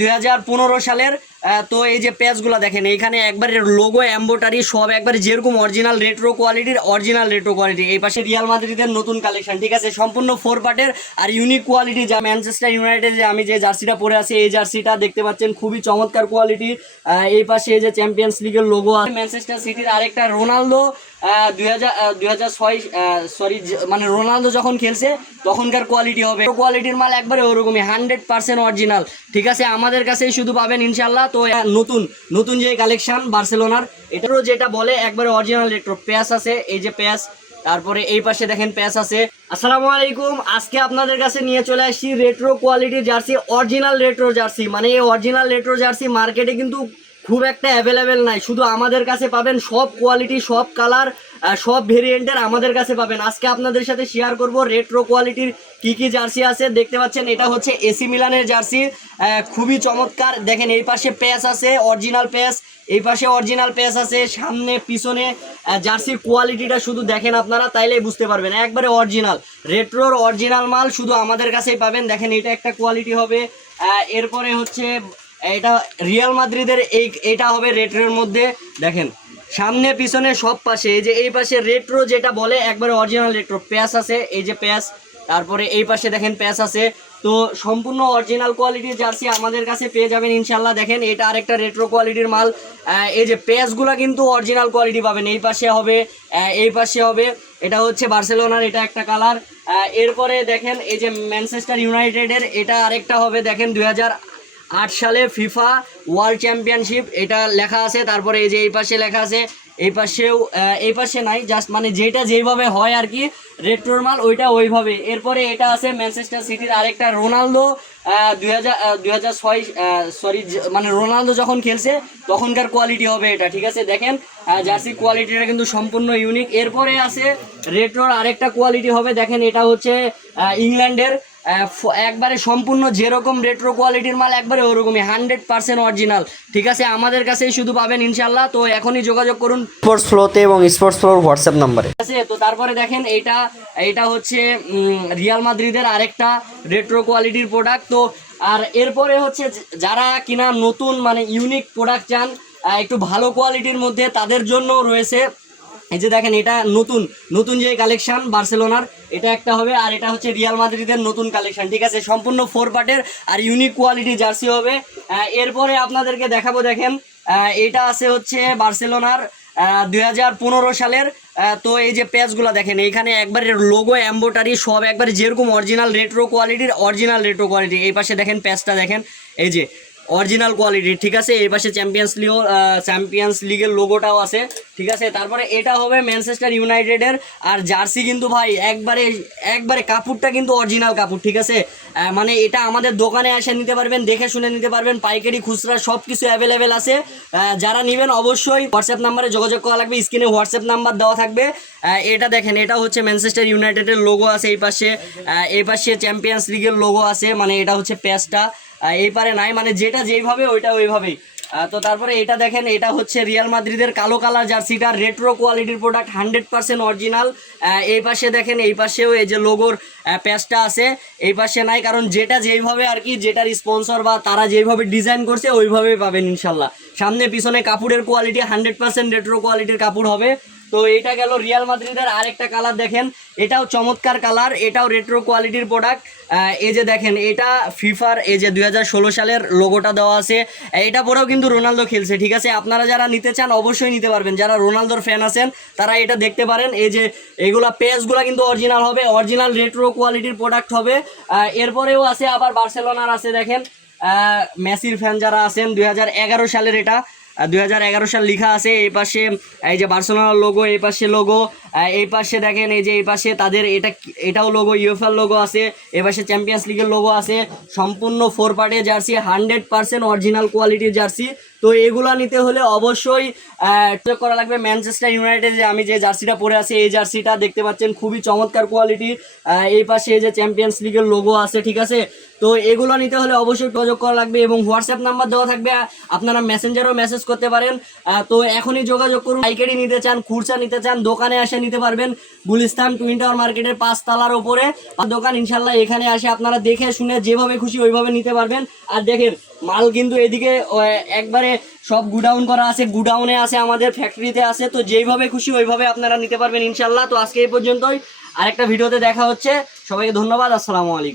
2015 সালের। তো এই যে প্যাচগুলো দেখেন, এইখানে একবারে লোগো এমব্রয়ডারি সব একবারে যেরকম অরিজিনাল রেট্রো কোয়ালিটি। এই পাশে রিয়াল মাদ্রিদের নতুন কালেকশন, ঠিক আছে, সম্পূর্ণ 4 পার্টের আর ইউনিক কোয়ালিটি। যা ম্যানচেস্টার ইউনাইটেড যে আমি যে জার্সিটা পরে আছি, এই জার্সিটা দেখতে পাচ্ছেন খুবই চমৎকার কোয়ালিটি। এই পাশে এই যে চ্যাম্পিয়ন্স লিগের লোগো আছে। ম্যানচেস্টার সিটির আরেকটা রোনালদো 2006 সরি, মানে রোনালদো যখন খেলছে তখনকার কোয়ালিটি হবে, কোয়ালিটির মাল একবারে ওরকমই 100% অরিজিনাল, ঠিক আছে, আমাদের কাছেই শুধু পাবেন ইনশাল্লাহ। তো নতুন যে কালেকশন বার্সেলোনার, এটারও যেটা বলে একবারে অরিজিনাল রেট্রো প্যাচ আছে, এই যে প্যাচ, তারপরে এই পাশে দেখেন প্যাচ আছে। আসসালামু আলাইকুম, আজকে আপনাদের কাছে নিয়ে চলে আসছি রেট্রো কোয়ালিটির জার্সি, অরিজিনাল রেট্রো জার্সি। মানে এই অরিজিনাল রেট্রো জার্সি মার্কেটে কিন্তু খুব একটা অ্যাভেলেবেল নাই, শুধু আমাদের কাছে পাবেন। সব কোয়ালিটি, সব কালার, সব ভেরিয়েন্টের আমাদের কাছে পাবেন। আজকে আপনাদের সাথে শেয়ার করব রেট্রো কোয়ালিটির কি জার্সি আছে। দেখতে পাচ্ছেন এটা হচ্ছে এসি মিলানের জার্সি, খুবই চমৎকার। দেখেন এই পাশে প্যাচ আছে, অরিজিনাল প্যাচ, এই পাশে অরিজিনাল প্যাচ আছে, সামনে পিছনে জার্সির কোয়ালিটিটা শুধু দেখেন আপনারা, তাইলেই বুঝতে পারবেন একবারে অরিজিনাল রেট্রোর অরিজিনাল মাল শুধু আমাদের কাছেই পাবেন। দেখেন এটা একটা কোয়ালিটি হবে। এরপরে হচ্ছে এটা রিয়াল মাদ্রিদের এটা হবে রেট্রোর মধ্যে। দেখেন সামনে পিছনে সব পাশে, এই যে এই পাশে রেট্রো যেটা বলে একবারে অরিজিনাল রেট্রো প্যাচ আছে, এই যে প্যাচ, তারপরে এই পাশে দেখেন প্যাচ আছে। তো সম্পূর্ণ অরিজিনাল কোয়ালিটির জার্সি আমাদের কাছে পেয়ে যাবেন ইনশাল্লাহ। দেখেন এটা আরেকটা রেট্রো কোয়ালিটির মাল। এই যে প্যাচগুলো কিন্তু অরিজিনাল কোয়ালিটি পাবেন। এই পাশে হবে, এই পাশে হবে, এটা হচ্ছে বার্সেলোনার, এটা একটা কালার। এরপরে দেখেন এই যে ম্যানচেস্টার ইউনাইটেডের এটা আরেকটা হবে। দেখেন 2008 সালে ফিফা ওয়ার্ল্ড চ্যাম্পিয়নশিপ এটা লেখা আছে। তারপরে এই যে এই পাশে লেখা আছে, এই পাশেও, এই পাশে নাই, জাস্ট মানে যেটা যেইভাবে হয় আর কি রেট্রোর মাল ওইটা ওইভাবে। এরপরে এটা আছে ম্যানচেস্টার সিটির আরেকটা রোনালদো 2006 সরি, মানে রোনালদো যখন খেলছে তখনকার কোয়ালিটি হবে এটা, ঠিক আছে। দেখেন জার্সি কোয়ালিটিটা কিন্তু সম্পূর্ণ ইউনিক। এরপরে আছে রেট্রোর আরেকটা কোয়ালিটি হবে। দেখেন এটা হচ্ছে ইংল্যান্ডের, একবারে সম্পূর্ণ যেরকম রেট্রো কোয়ালিটির মাল একবারে ওরকমই 100% অরিজিনাল, ঠিক আছে, আমাদের কাছেই শুধু পাবেন ইনশাল্লাহ। তো এখনই যোগাযোগ করুন স্পোর্টস ফ্লোতে এবং স্পোর্টস ফ্লোর হোয়াটসঅ্যাপ নাম্বারে, ঠিক আছে। তো তারপরে দেখেন এটা হচ্ছে রিয়াল মাদ্রিদের আরেকটা রেট্রো কোয়ালিটির প্রোডাক্ট। তো আর এরপরে হচ্ছে যারা কিনা নতুন মানে ইউনিক প্রোডাক্ট চান একটু ভালো কোয়ালিটির মধ্যে, তাদের জন্য রয়েছে এই যে দেখেন এটা নতুন যে কালেকশন বার্সেলোনার, এটা একটা হবে। আর এটা হচ্ছে রিয়াল মাদ্রিদের নতুন কালেকশন, ঠিক আছে, সম্পূর্ণ 4 পার্টের আর ইউনিক কোয়ালিটি জার্সি হবে। এরপরে আপনাদেরকে দেখাবো, দেখেন এটা আছে হচ্ছে বার্সেলোনার 2015 সালের। তো এই যে প্যাচগুলো দেখেন, এইখানে একবারে লোগো এমব্রয়ডারি সব একবারে যেরকম অরিজিনাল রেট্রো কোয়ালিটি। এই পাশে দেখেন প্যাচটা দেখেন, এই যে অরিজিনাল কোয়ালিটি, ঠিক আছে। এই পাশে চ্যাম্পিয়ন্স লিগের লোগোটাও আছে, ঠিক আছে। তারপরে এটা হবে ম্যানচেস্টার ইউনাইটেডের। আর জার্সি কিন্তু ভাই একবারে কাপড়টা কিন্তু অরিজিনাল কাপড়, ঠিক আছে। মানে এটা আমাদের দোকানে এসে নিতে পারবেন, দেখে শুনে নিতে পারবেন, পাইকারি খুচরা সব কিছু অ্যাভেলেবেল আছে। যারা নেবেন অবশ্যই হোয়াটসঅ্যাপ নাম্বারে যোগাযোগ করা লাগবে, স্ক্রিনে হোয়াটসঅ্যাপ নাম্বার দেওয়া থাকবে। এটা দেখেন এটা হচ্ছে ম্যানচেস্টার ইউনাইটেডের লোগো আছে, এই পাশে চ্যাম্পিয়ন্স লিগের লোগো আছে, মানে এটা হচ্ছে প্যাচটা, এই পারে নাই, মানে যেটা যেইভাবে ওইটা ওইভাবেই। তো তারপরে এটা দেখেন এটা হচ্ছে রিয়াল মাদ্রিদের কালো কালার জার্সিটা, রেট্রো কোয়ালিটির প্রোডাক্ট, 100% অরিজিনাল। এই পাশে দেখেন, এই পাশেও এই যে লোগোর প্যাচটা আছে, এই পাশে নাই, কারণ যেটা যেইভাবে আর কি, যেটার স্পন্সর বা তারা যেইভাবে ডিজাইন করছে ওইভাবেই পাবেন ইনশাল্লাহ। সামনে পিছনে কাপড়ের কোয়ালিটি 100% রেট্রো কোয়ালিটির কাপড় হবে। তো এটা গেল রিয়াল মাদ্রিদের আরেকটা কালার। দেখেন এটাও চমৎকার কালার, এটাও রেট্রো কোয়ালিটির প্রোডাক্ট। এই যে দেখেন এটা ফিফার এই যে 2016 সালের লোগোটা দেওয়া আছে, এটা পরেও কিন্তু রোনালদো খেলছে, ঠিক আছে। আপনারা যারা নিতে চান অবশ্যই নিতে পারবেন, যারা রোনালদোর ফ্যান আছেন তারা এটা দেখতে পারেন। এই যে এগুলা পেজগুলো কিন্তু অরিজিনাল হবে, অরিজিনাল রেট্রো কোয়ালিটির প্রোডাক্ট হবে। এরপরেও আছে আবার বার্সেলোনার আছে। দেখেন মেসির ফ্যান যারা আছেন, 2011 সালের এটা, 2011 সাল লেখা আছে। এই পাশে এই যে বার্সেলোনার লোগো, এই পাশে লোগো, এই পাশে দেখেন এই যে এই পাশে তাদের এটাও লোগো, ইউএফএল লোগো আছে, এই পাশে চ্যাম্পিয়ন্স লিগের লোগো আছে। সম্পূর্ণ 4 পার্টের জার্সি, 100% অরিজিনাল কোয়ালিটির জার্সি। তো এগুলো নিতে হলে অবশ্যই করা লাগবে ম্যানচেস্টার ইউনাইটেড। যে আমি যে জার্সিটা পরে আছি এই জার্সিটা দেখতে পাচ্ছেন খুবই চমৎকার কোয়ালিটি। এই পাশে এই যে চ্যাম্পিয়ন্স লিগের লোগো আছে, ঠিক আছে। তো এগুলো নিতে হলে অবশ্যই যোগাযোগ করা লাগবে এবং হোয়াটসঅ্যাপ নাম্বার দেওয়া থাকবে, আপনারা মেসেঞ্জারও মেসেজ করতে পারেন। তো এখনই যোগাযোগ করুন, পাইকারি নিতে চান, খুচরা নিতে চান, দোকানে এসে নিতে পারবেন গুলিস্তান টুইন টাওয়ার মার্কেটের 5 তলার উপরে দোকান। ইনশাল্লাহ এখানে আসে আপনারা দেখে শুনে যেভাবে খুশি ওইভাবে নিতে পারবেন। আর দেখেন মাল কিন্তু এদিকে একবারে সব গুডাউন করা আছে, গুডাউনে আছে, আমাদের ফ্যাক্টরিতে আছে, তো যেইভাবে খুশি ওইভাবে আপনারা নিতে পারবেন ইনশাল্লাহ। তো আজকে এই পর্যন্তই, আরেকটা ভিডিওতে দেখা হচ্ছে। সবাইকে ধন্যবাদ, আসসালামু আলাইকুম।